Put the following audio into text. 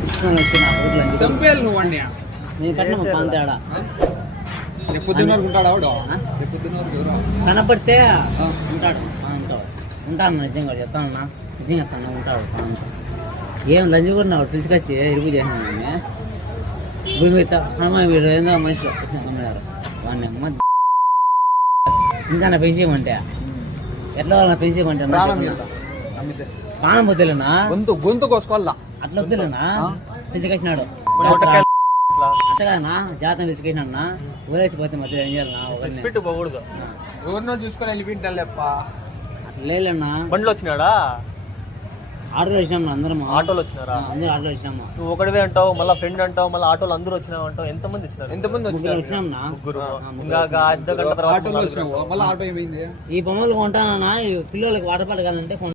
పుస్తకం వచ్చి నా ఊర్లో చంపేయాలి నువ్వు వాడిని. నేను కట్టిన పాన్ తేడా రేపు పొద్దున్న వరకు ఉంటాడు ఆవిడ. రేపు పొద్దున్న వరకు ఎవరు? కనపడితే ఉంటాడు ఉంటాను నిజంగా చెప్తానన్నా నిజంగా చెప్తాను ఉంటాడు ఏం లంచ్ కూడా నాకు తీసుకొచ్చి ఇరుగు చేసినాను భూమి మీద మీరు ఏందో మనిషిలో అమ్మారు వాడిని అమ్మ ఇంకా నా పెంచేయమంటే ఎట్లా వాళ్ళ పెంచేయమంటే పానం వద్దులేనా గొంతు కోసుకోవాలా అట్లా వద్దులేనా పిలిచికొచ్చినాడు అట్టగానా జాతర పిలిచికొచ్చినా ఊరేసిపోతే మధ్య ఏం చేయాలన్నా ఒకరిని పోకూడదు. ఎవరినో చూసుకొని వెళ్ళిపోయింటాను లేప్ప. అట్లా లేదన్నా బండ్లు వచ్చినాడా ఆటోలో వచ్చినాము అందరం ఆటోలు వచ్చినారా అందరూ ఆటోలో వచ్చినాము నువ్వు ఒకటివే అంటావు మళ్ళీ ఫ్రెండ్ అంటావు మళ్ళీ ఆటోలు అందరూ వచ్చినావు అంటావు ఎంతమంది వచ్చినారు ఎంతమంది ముగ్గురు వచ్చినాం నా ముగ్గురు ఇంకా అర్ధ గంట తర్వాత ఆటోలో వచ్చినావు. మళ్ళీ ఆటో ఏమైంది? ఈ బొమ్మలు కొంటానన్నా ఈ పిల్లలకి వాటర్ పాట కాదంటే